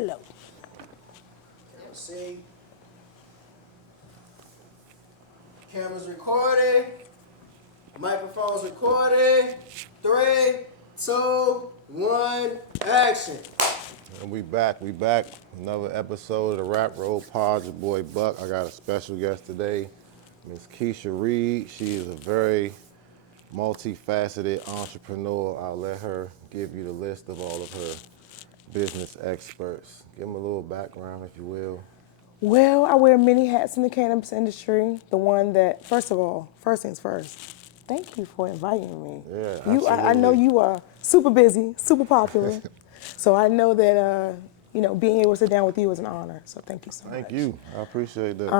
Hello. See, cameras recording, microphones recording. 3, 2, 1, action. And we back. Another episode of the Rap Roll Pod. Your boy Buck. I got a special guest today, Miss Keisha Reed. She is a very multifaceted entrepreneur. I'll let her give you the list of all of her business experts. Give them a little background, if you will. Well, I wear many hats in the cannabis industry. The one that, first of all, first things first, thank you for inviting me. Yeah, I know absolutely. you are super busy, super popular. So I know that, being able to sit down with you is an honor. So thank you so much. Thank you. I appreciate that.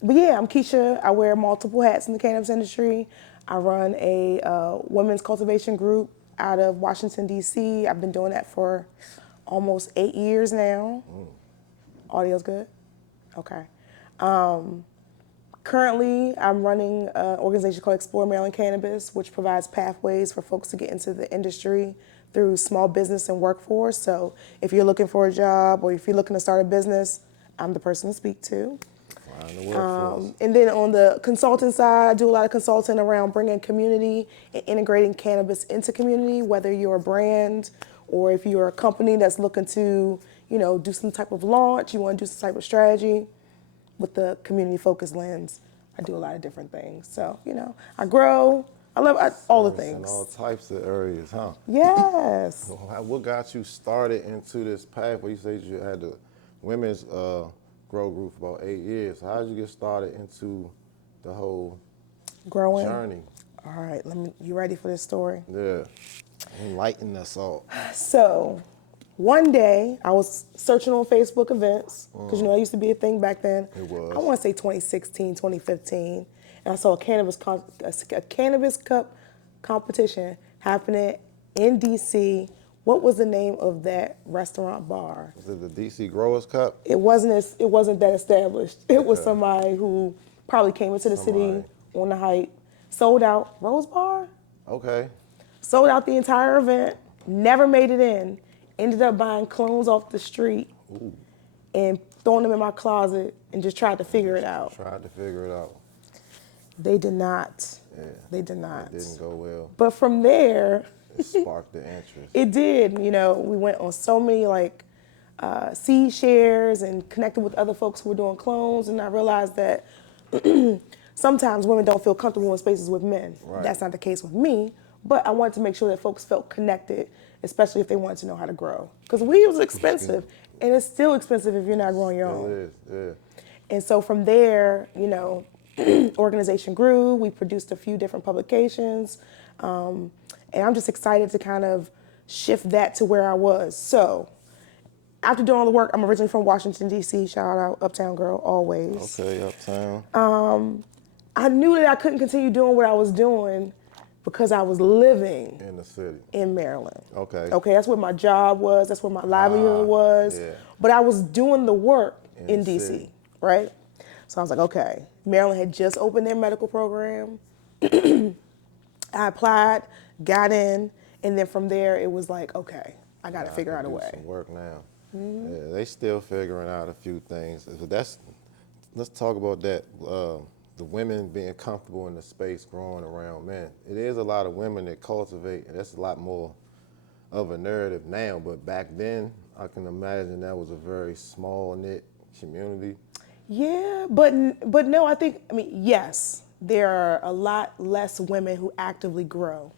But yeah, I'm Keisha. I wear multiple hats in the cannabis industry. I run a women's cultivation group out of Washington, D.C. I've been doing that for almost 8 years now. Audio's good? Okay. Currently, I'm running an organization called Explore Maryland Cannabis, which provides pathways for folks to get into the industry through small business and workforce. So if you're looking for a job or if you're looking to start a business, I'm the person to speak to. Find the workforce. And then on the consulting side, I do a lot of consulting around bringing community and integrating cannabis into community, whether you're a brand or if you're a company that's looking to, do some type of launch, you want to do some type of strategy with the community focused lens. I do a lot of different things. So, I grow. I love all the Service in things. all types of areas, huh? Yes. What got you started into this path where you said you had the women's grow group for about 8 years? How did you get started into the whole Growing. journey? All right, you ready for this story? Yeah, enlighten us all. So, one day I was searching on Facebook events, because it used to be a thing back then. It was. I want to say 2016, 2015. And I saw a cannabis cup competition happening in DC. What was the name of that restaurant bar? Was it the DC Growers Cup? It wasn't that established. It was Okay. somebody who probably came into the city Somebody. on the hype, sold out Rose Bar. Okay. Sold out the entire event, never made it in, ended up buying clones off the street and throwing them in my closet and just tried to figure it out. Tried to figure it out. They did not. Yeah. They did not. It didn't go well. But from there, It sparked the interest. it did. We went on so many seed shares and connected with other folks who were doing clones, and I realized that sometimes women don't feel comfortable in spaces with men. Right. That's not the case with me, but I wanted to make sure that folks felt connected, especially if they wanted to know how to grow. Because weed was expensive, and it's still expensive if you're not growing your own. It is, yeah. And so from there, organization grew. We produced a few different publications, and I'm just excited to kind of shift that to where I was. So after doing all the work, I'm originally from Washington, D.C. Shout out, Uptown girl, always. Okay, uptown. I knew that I couldn't continue doing what I was doing because I was living In the city. in Maryland. Okay. Okay, that's where my job was. That's where my livelihood was. yeah. But I was doing the work in the D.C., city. right? So I was like, okay. Maryland had just opened their medical program. I applied, got in, and then from there it was like, okay, I got to figure out a Do way. some work now. Yeah, they still figuring out a few things. So let's talk about that. The women being comfortable in the space growing around men. It is a lot of women that cultivate, and that's a lot more of a narrative now. But back then, I can imagine that was a very small knit community. Yeah, but no, yes, there are a lot less women who actively grow,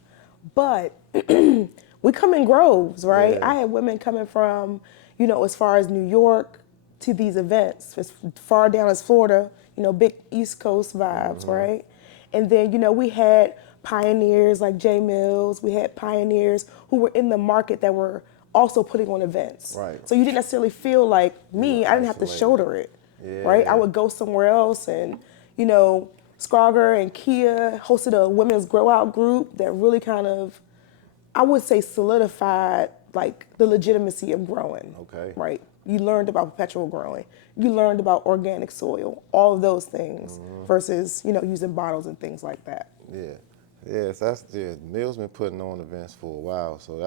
but we come in groves, right? Yeah. I had women coming from, as far as New York to these events, as far down as Florida, big East Coast vibes, right? And then, we had pioneers like Jay Mills, we had pioneers who were in the market that were also putting on events. Right. So you didn't necessarily feel like me, I didn't have to isolated. shoulder it. Yeah. Right? I would go somewhere else and, Scarger and Kia hosted a women's grow out group that really kind of, I would say, solidified the legitimacy of growing. Okay. Right? You learned about perpetual growing. You learned about organic soil, all of those things versus, using bottles and things like that. Yeah. Yes, Mills been putting on events for a while, so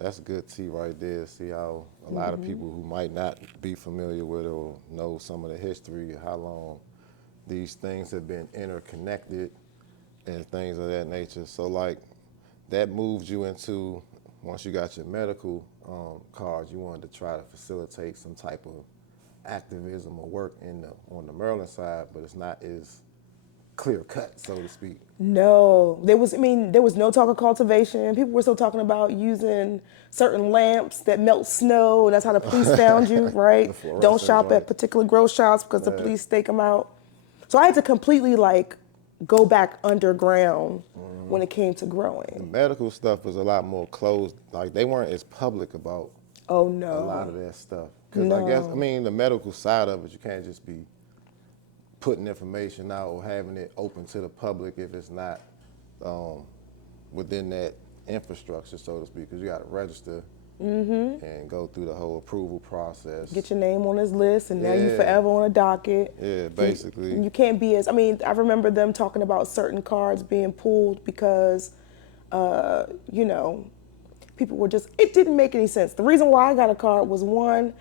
that's good tea right there. See how a lot of people who might not be familiar with it or know some of the history, how long these things have been interconnected and things of that nature. So like that moved you into, once you got your medical cards, you wanted to try to facilitate some type of activism or work on the Maryland side, but it's not as clear cut, so to speak. No, there was no talk of cultivation. People were still talking about using certain lamps that melt snow, and that's how the police found you, right? The fluorescent Don't shop at joints. particular grow shops because the police stake them out. So I had to completely like go back underground when it came to The growing. medical stuff was a lot more closed. Like they weren't as public about Oh a lot of no. that stuff. Because I guess, I No. mean, the medical side of it, you can't just be putting information out or having it open to the public if it's not within that infrastructure, so to speak, because you got to register and go through the whole approval process. Get your name on this list, and now you Yeah. forever on a docket. Yeah, basically. And you can't be as, I mean, I remember them talking about certain cards being pulled because, you know, people were just, it didn't make any sense. The reason why I got a card was one,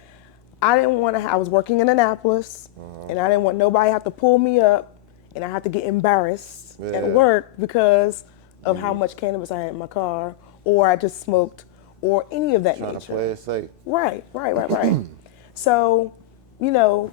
I didn't want to, I was working in Annapolis, and I didn't want nobody to have to pull me up, and I had to get embarrassed Yeah. at work because of how much cannabis I had in my car, or I just smoked, or any of that Trying nature. to play it safe. Right. So, you know,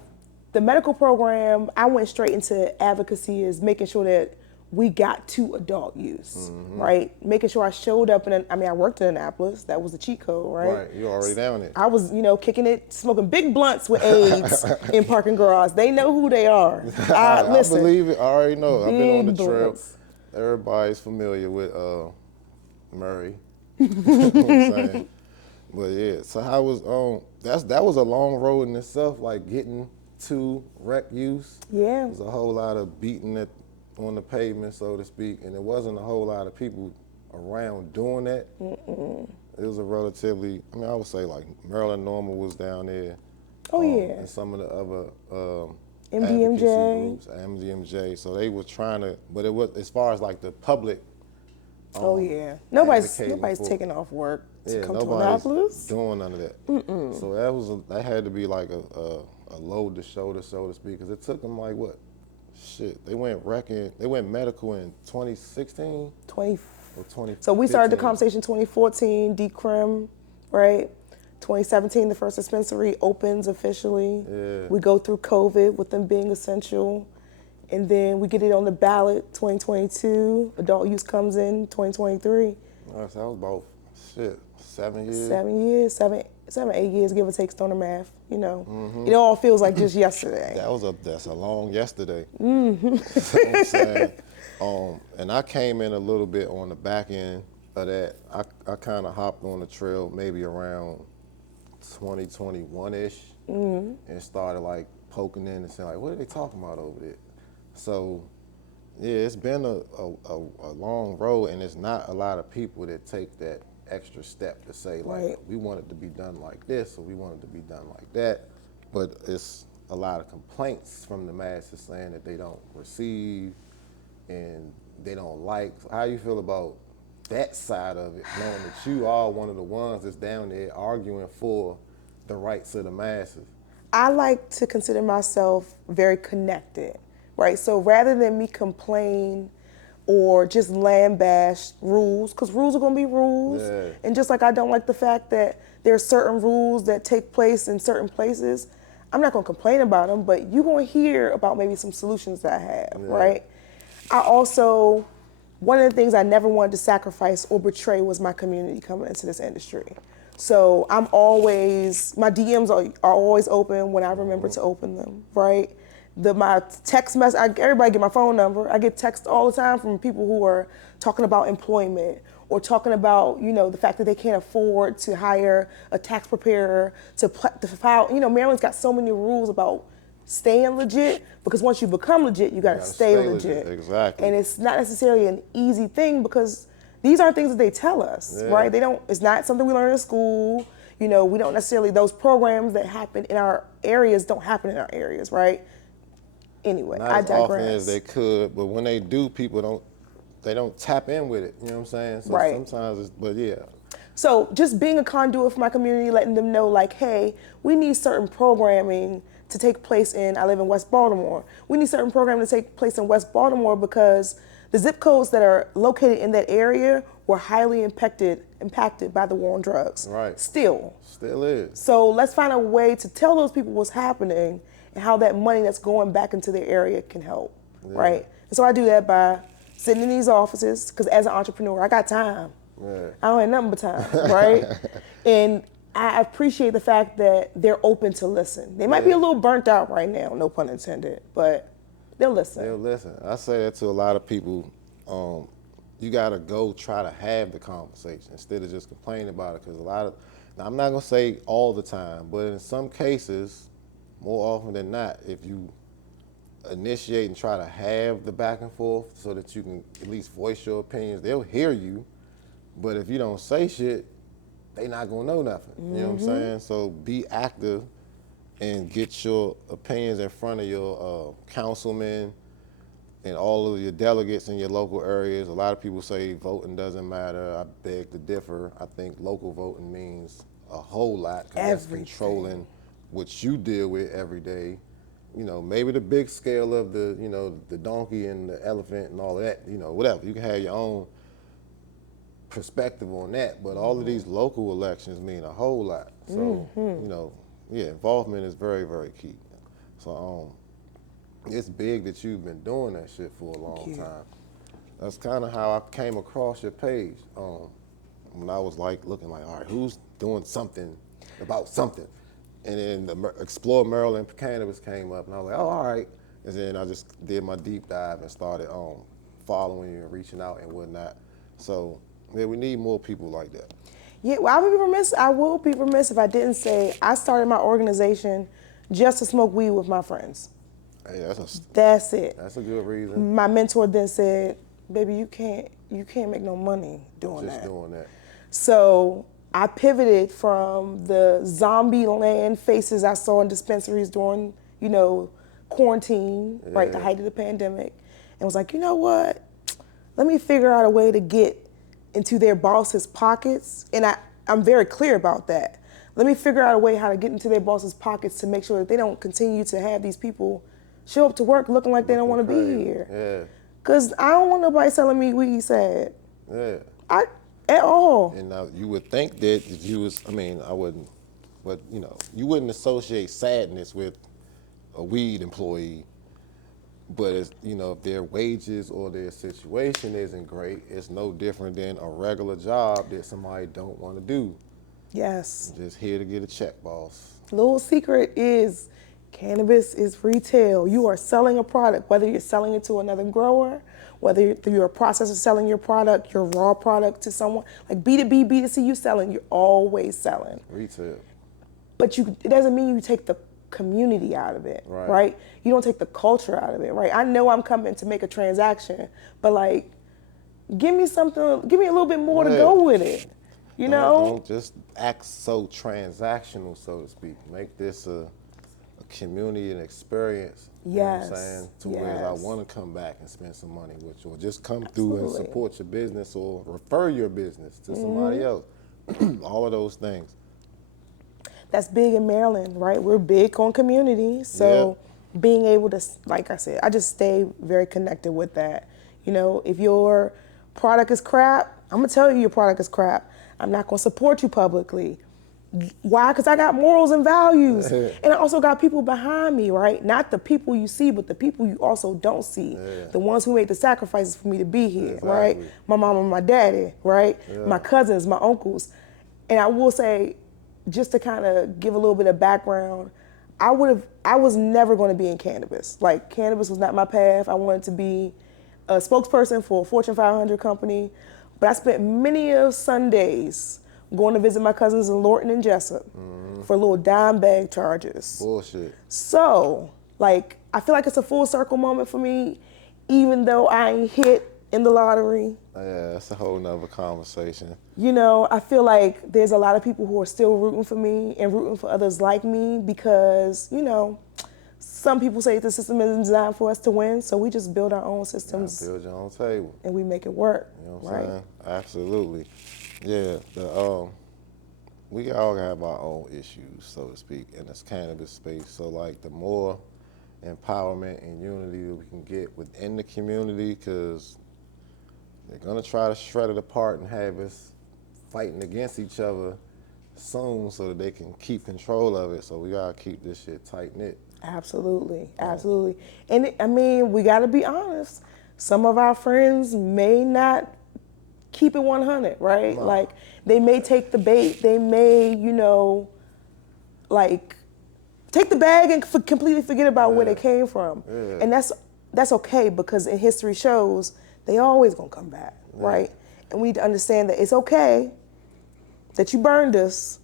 the medical program, I went straight into advocacy is making sure that we got to adult use, right? Making sure I showed up I worked in Annapolis. That was the cheat code, right? Right, you already down it. I was, kicking it, smoking big blunts with aides in parking garage. They know who they are. Listen, I believe it. I already know. I've been on the big trail. blunts. Everybody's familiar with Murray. You know what I'm saying? But yeah, so how was that was a long road in itself, like getting to rec use. Yeah. There's a whole lot of beating it on the pavement, so to speak, and there wasn't a whole lot of people around doing that. It was a relatively, I would say like Maryland Normal was down there. Oh, yeah. And some of the other MDMJ. advocacy groups, MDMJ. So they were trying to, but it was, as far as like the public. Oh yeah. Nobody's advocating for- taking off work to Yeah, come to nobody's Annapolis. doing none of that. So that had to be like a load to shoulder, so to speak, because it took them like what? Shit, they went medical in 2016 20. or 20. So we started the conversation 2014, decrim, right? 2017, the first dispensary opens officially. Yeah. We go through COVID with them being essential. And then we get it on the ballot 2022. Adult use comes in 2023. So that was about 7 years. 7 years, 8 years, give or take, stoner math. It all feels like just yesterday. That's a long yesterday. You know what I'm saying? And I came in a little bit on the back end of that. I kind of hopped on the trail maybe around 2021-ish and started like poking in and saying like, what are they talking about over there? So yeah, it's been a long road, and it's not a lot of people that take that extra step to say like, Right. we want it to be done like this or we want it to be done like that. But it's a lot of complaints from the masses saying that they don't receive and they don't like. How you feel about that side of it, knowing that you are one of the ones that's down there arguing for the rights of the masses? I like to consider myself very connected, right? So rather than me complain or just lambaste rules, because rules are going to be rules. Yeah. And just like I don't like the fact that there are certain rules that take place in certain places, I'm not going to complain about them, but you're going to hear about maybe some solutions that I have, right? I also, one of the things I never wanted to sacrifice or betray was my community coming into this industry. So I'm always, my DMs are always open when I remember to open them, right? My text message, everybody get my phone number. I get texts all the time from people who are talking about employment or talking about, the fact that they can't afford to hire a tax preparer to file. Maryland's got so many rules about staying legit, because once you become legit, you gotta stay legit. Exactly. And it's not necessarily an easy thing because these aren't things that they tell us, right? It's not something we learn in school. We don't necessarily, those programs that happen in our areas don't happen in our areas, right? Anyway, Not I as digress. often as they could, but when they do, people don't tap in with it. You know what I'm saying? So Right. sometimes but yeah. So just being a conduit for my community, letting them know like, hey, we need certain programming to take place I live in West Baltimore. We need certain programming to take place in West Baltimore because the zip codes that are located in that area were highly impacted by the war on drugs. Right. Still is. So let's find a way to tell those people what's happening and how that money that's going back into their area can help, right? And so I do that by sitting in these offices, because as an entrepreneur, I got time. Yeah. I don't have nothing but time, right? And I appreciate the fact that they're open to listen. They might be a little burnt out right now, no pun intended, but they'll listen. They'll listen. I say that to a lot of people. You gotta go try to have the conversation instead of just complaining about it. Because now I'm not gonna say all the time, but in some cases, more often than not, if you initiate and try to have the back and forth so that you can at least voice your opinions, they'll hear you. But if you don't say shit, they not gonna know nothing. You know what I'm saying? So be active and get your opinions in front of your councilmen and all of your delegates in your local areas. A lot of people say voting doesn't matter. I beg to differ. I think local voting means a whole lot because that's controlling what you deal with every day. You know, maybe the big scale of the donkey and the elephant and all of that, whatever. You can have your own perspective on that, but all of these local elections mean a whole lot. So, involvement is very, very key. So, it's big that you've been doing that shit for a long time. That's kind of how I came across your page. When I was looking all right, who's doing something about something? And then the Explore Maryland Cannabis came up, and I was like, oh, all right. And then I just did my deep dive and started following you and reaching out and whatnot. So, yeah, we need more people like that. Yeah, well, I will be remiss if I didn't say I started my organization just to smoke weed with my friends. Hey, that's it. That's a good reason. My mentor then said, baby, you can't make no money doing Just doing that. So I pivoted from the zombie land faces I saw in dispensaries during, quarantine, right, the height of the pandemic, and was like, you know what? Let me figure out a way to get into their boss's pockets. And I'm very clear about that. Let me figure out a way how to get into their boss's pockets to make sure that they don't continue to have these people show up to work looking like they don't want to be here. Yeah. Because I don't want nobody selling me weed sad. Yeah. At all. And now you would think that if you was, I wouldn't, but you wouldn't associate sadness with a weed employee. But it's, if their wages or their situation isn't great, it's no different than a regular job that somebody don't want to do. Yes. Just here to get a check, boss. Little secret is cannabis is retail. You are selling a product, whether you're selling it to another grower, whether you're a processor selling your product, your raw product to someone, like B2B, B2C, you're always selling. Retail. But it doesn't mean you take the community out of it, right? You don't take the culture out of it, right? I know I'm coming to make a transaction, but give me a little bit more to go with it, Don't just act so transactional, so to speak. Make this a community and experience. You know what I'm saying? To where I want to come back and spend some money with you, or just come through and support your business or refer your business to somebody else. All of those things. That's big in Maryland, right? We're big on community. So being able to, like I said, I just stay very connected with that. If your product is crap, I'm going to tell you your product is crap. I'm not going to support you publicly. Why? Because I got morals and values. And I also got people behind me, right? Not the people you see, but the people you also don't see. The ones who made the sacrifices for me to be here, right? My mom and my daddy, right? My cousins, my uncles. And I will say, just to kind of give a little bit of background, I was never going to be in cannabis. Cannabis was not my path. I wanted to be a spokesperson for a Fortune 500 company. But I spent many of Sundays going to visit my cousins in Lorton and Jessup for little dime bag charges. Bullshit. So, I feel like it's a full circle moment for me, even though I ain't hit in the lottery. Yeah, that's a whole nother conversation. I feel like there's a lot of people who are still rooting for me and rooting for others like me because, some people say the system isn't designed for us to win, so we just build our own systems. Build your own table. And we make it work. You know what I'm saying? Absolutely. Yeah, we all have our own issues, so to speak, in this cannabis space. So like the more empowerment and unity that we can get within the community, because they're gonna try to shred it apart and have us fighting against each other soon, so that they can keep control of it. So we gotta keep this shit tight knit. Absolutely, absolutely. And I mean, we got to be honest. Some of our friends may not keep it 100, right? No. Like they may take the bait. They may, like take the bag and completely forget about where they came from. Yeah. And that's okay, because in history shows they always gonna come back, right? And we need to understand that it's okay that you burned us.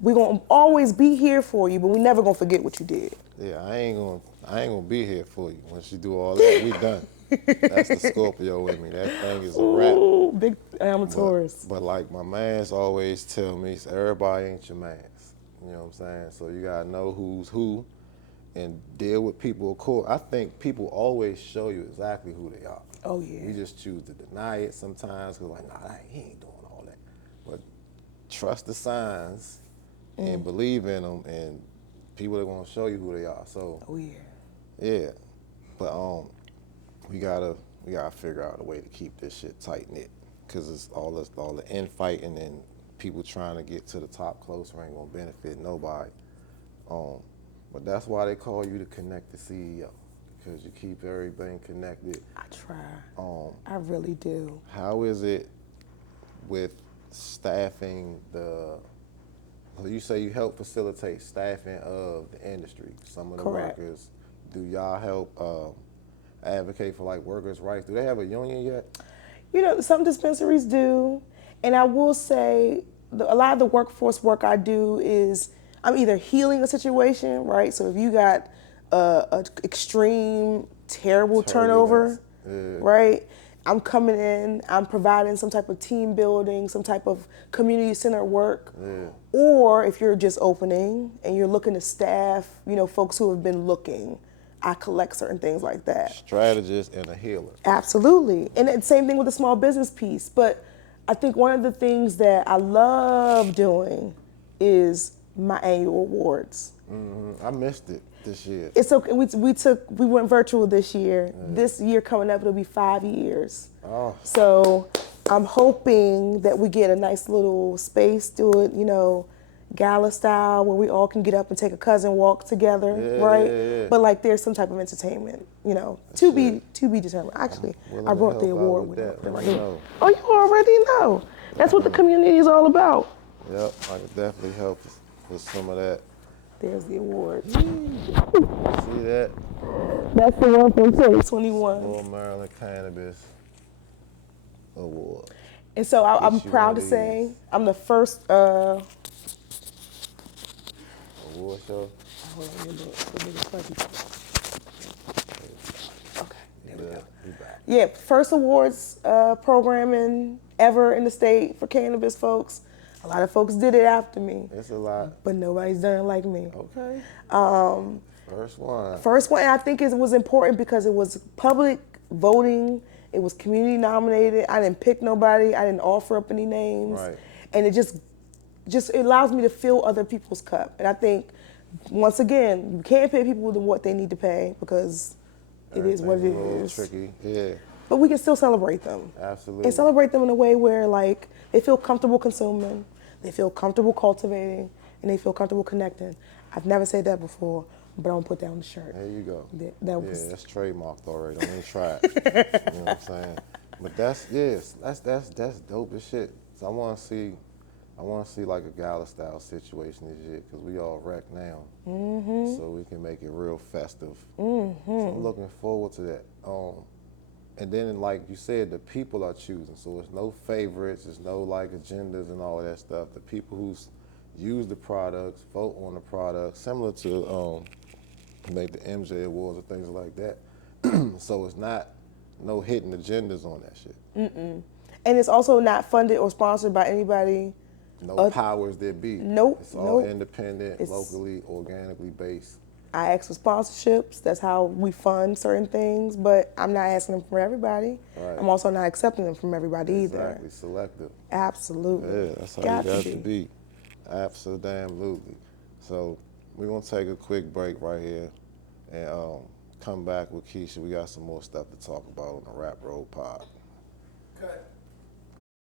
We're gonna always be here for you, but we never gonna forget what you did. Yeah, I ain't gonna be here for you. Once you do all that, we done. That's the Scorpio with me. That thing is a wrap. Ooh, big I'm a Taurus. But like my mans always tell me, everybody ain't your mans. You know what I'm saying? So you gotta know who's who and deal with people accordingly. I think people always show you exactly who they are. Oh, yeah. We just choose to deny it sometimes because like, nah, he ain't doing all that. But trust the signs and believe in them, and people are gonna show you who they are. So Oh yeah. yeah, but we gotta figure out a way to keep this shit tight knit, cause it's all the infighting and people trying to get to the top closer ain't gonna benefit nobody. But that's why they call you the connected CEO, because you keep everything connected. I try. I really do. How is it with staffing so you say you help facilitate staffing of the industry, some of the Correct. workers. Do y'all help advocate for like workers' rights? Do they have a union yet? Some dispensaries do, and I will say a lot of the workforce work I do is I'm either healing a situation, right? So if you got a extreme, terrible turnover, right? I'm coming in, I'm providing some type of team building, some type of community center work. Or if you're just opening and you're looking to staff, folks who have been looking, I collect certain things like that. Strategist and a healer. Absolutely. And the same thing with the small business piece. But I think one of the things that I love doing is my annual awards. I missed it this year. It's okay. We went virtual this year. This year coming up, it'll be 5 years. Oh. So I'm hoping that we get a nice little space, do it, gala style, where we all can get up and take a cousin walk together, right? Yeah. But like there's some type of entertainment, to be determined. Actually, I brought the award with that. right Let here. me know. Oh, you already know. That's what the community is all about. Yep, I could definitely help with some of that. There's the award. See that? That's the one from 2021. All Maryland Cannabis Award. And so I'm Get you proud one to of say these. I'm the first. Award show. Hold on, let me look at fuzzy. Okay, there we go. We back. Yeah, first awards programming ever in the state for cannabis folks. A lot of folks did it after me, It's a lot. but nobody's done it like me. Okay. First one. First one, and I think it was important because it was public voting. It was community nominated. I didn't pick nobody. I didn't offer up any names. Right. And it just it allows me to fill other people's cup. And I think, once again, you can't pay people what they need to pay because it is what it Everything's a little is. tricky. Yeah, But we can still celebrate them. absolutely. And celebrate them in a way where like they feel comfortable consuming, they feel comfortable cultivating, and they feel comfortable connecting. I've never said that before, but I'm gonna put that on the shirt. There you go. That was that's trademarked already. Don't even try it. You know what I'm saying? But that's dope as shit. So I want to see like a gala style situation this year because we all wrecked now, so we can make it real festive. So I'm looking forward to that. And then like you said, the people are choosing. So it's no favorites, it's no like agendas and all of that stuff. The people who use the products, vote on the products, similar to like the MJ Awards or things like that. So it's not no hidden agendas on that shit. And it's also not funded or sponsored by anybody. No powers that be. Nope, It's all nope. independent, It's- locally, organically based. I ask for sponsorships. That's how we fund certain things, but I'm not asking them for everybody. Right. I'm also not accepting them from everybody either. Exactly, selective. Absolutely. Yeah, that's how Got you got to be. Absolutely. So we're gonna take a quick break right here and come back with Keisha. We got some more stuff to talk about on the Rap Road Pod. Cut.